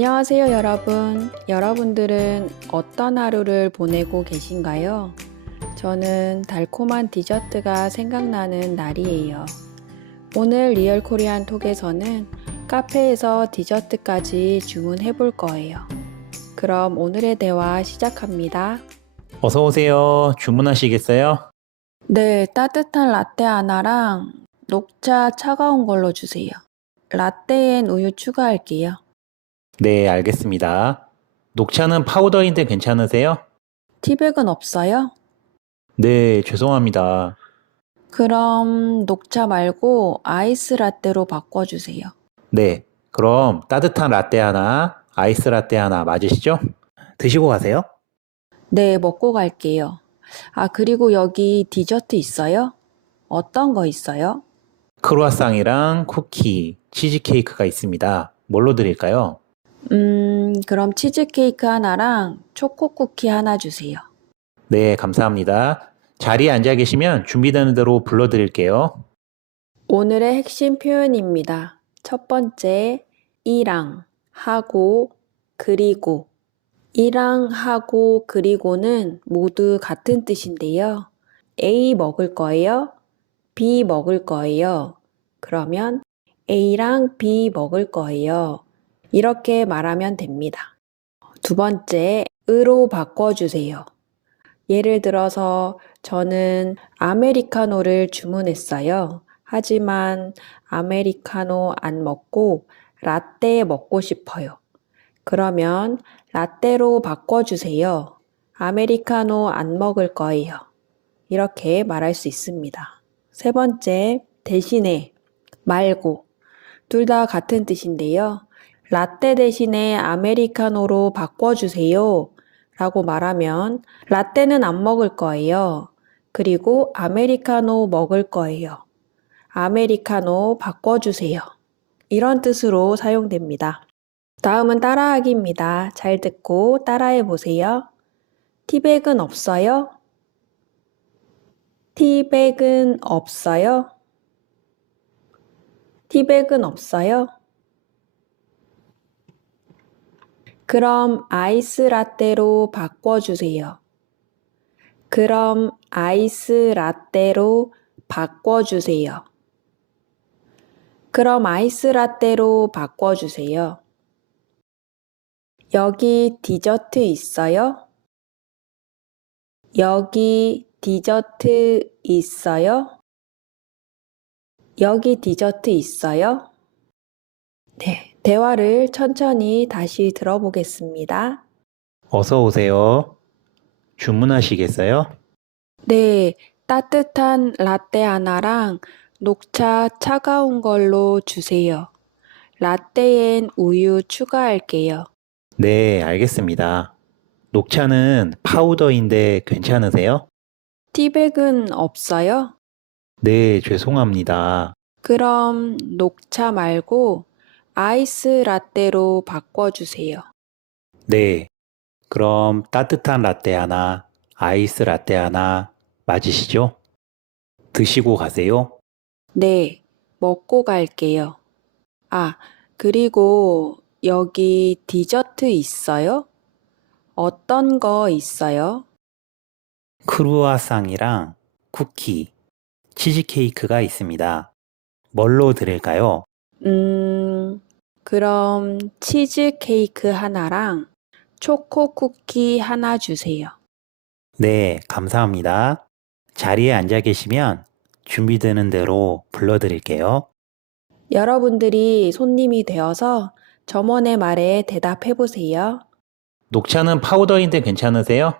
안녕하세요, 여러분. 여러분들은 어떤 하루를 보내고 계신가요? 저는 달콤한 디저트가 생각나는 날이에요. 오늘 리얼 코리안 톡에서는 카페에서 디저트까지 주문해 볼 거예요. 그럼 오늘의 대화 시작합니다. 어서 오세요. 주문하시겠어요? 네, 따뜻한 라떼 하나랑 녹차 차가운 걸로 주세요. 라떼엔 우유 추가할게요. 네, 알겠습니다. 녹차는 파우더인데 괜찮으세요? 티백은 없어요? 네, 죄송합니다. 그럼 녹차 말고 아이스 라떼로 바꿔주세요. 네, 그럼 따뜻한 라떼 하나, 아이스 라떼 하나 맞으시죠? 드시고 가세요. 네, 먹고 갈게요. 아, 그리고 여기 디저트 있어요? 어떤 거 있어요? 크루아상이랑 쿠키, 치즈케이크가 있습니다. 뭘로 드릴까요? 그럼 치즈케이크 하나랑 초코 쿠키 하나 주세요. 네, 감사합니다. 자리에 앉아 계시면 준비되는 대로 불러드릴게요. 오늘의 핵심 표현입니다. 첫 번째, 이랑, 하고, 그리고. 이랑 하고 그리고는 모두 같은 뜻인데요. A 먹을 거예요? B 먹을 거예요? 그러면 A랑 B 먹을 거예요. 이렇게 말하면 됩니다. 두 번째, 으로 바꿔주세요. 예를 들어서 저는 아메리카노를 주문했어요. 하지만 아메리카노 안 먹고 라떼 먹고 싶어요. 그러면 라떼로 바꿔주세요. 아메리카노 안 먹을 거예요. 이렇게 말할 수 있습니다. 세 번째, 대신에, 말고. 둘 다 같은 뜻인데요. 라떼 대신에 아메리카노로 바꿔주세요. 라고 말하면 라떼는 안 먹을 거예요. 그리고 아메리카노 먹을 거예요. 아메리카노 바꿔주세요. 이런 뜻으로 사용됩니다. 다음은 따라하기입니다. 잘 듣고 따라해 보세요. 티백은 없어요? 티백은 없어요? 티백은 없어요? 그럼 아이스 라떼로 바꿔주세요. 그럼 아이스 라떼로 바꿔주세요. 그럼 아이스 라떼로 바꿔주세요. 여기 디저트 있어요? 여기 디저트 있어요? 여기 디저트 있어요? 네, 대화를 천천히 다시 들어보겠습니다. 어서 오세요. 주문하시겠어요? 네, 따뜻한 라떼 하나랑 녹차 차가운 걸로 주세요. 라떼엔 우유 추가할게요. 네, 알겠습니다. 녹차는 파우더인데 괜찮으세요? 티백은 없어요? 네, 죄송합니다. 그럼 녹차 말고 아이스 라떼로 바꿔주세요. 네, 그럼 따뜻한 라떼 하나, 아이스 라떼 하나 맞으시죠? 드시고 가세요. 네, 먹고 갈게요. 아, 그리고 여기 디저트 있어요? 어떤 거 있어요? 크루아상이랑 쿠키, 치즈케이크가 있습니다. 뭘로 드릴까요? 그럼 치즈 케이크 하나랑 초코 쿠키 하나 주세요. 네, 감사합니다. 자리에 앉아 계시면 준비되는 대로 불러드릴게요. 여러분들이 손님이 되어서 점원의 말에 대답해 보세요. 녹차는 파우더인데 괜찮으세요?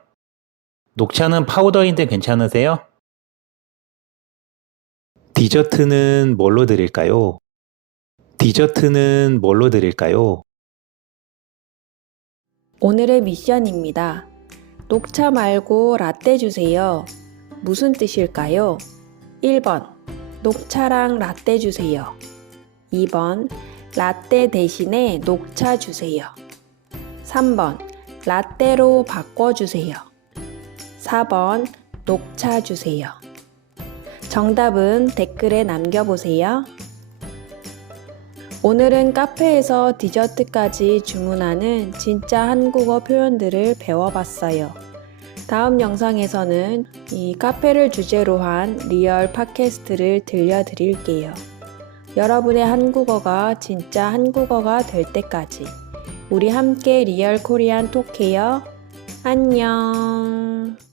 녹차는 파우더인데 괜찮으세요? 디저트는 뭘로 드릴까요? 디저트는 뭘로 드릴까요? 오늘의 미션입니다. 녹차 말고 라떼 주세요. 무슨 뜻일까요? 1번, 녹차랑 라떼 주세요. 2번, 라떼 대신에 녹차 주세요. 3번, 라떼로 바꿔주세요. 4번, 녹차 주세요. 정답은 댓글에 남겨보세요. 오늘은 카페에서 디저트까지 주문하는 진짜 한국어 표현들을 배워봤어요. 다음 영상에서는 이 카페를 주제로 한 리얼 팟캐스트를 들려드릴게요. 여러분의 한국어가 진짜 한국어가 될 때까지 우리 함께 리얼 코리안 톡해요. 안녕.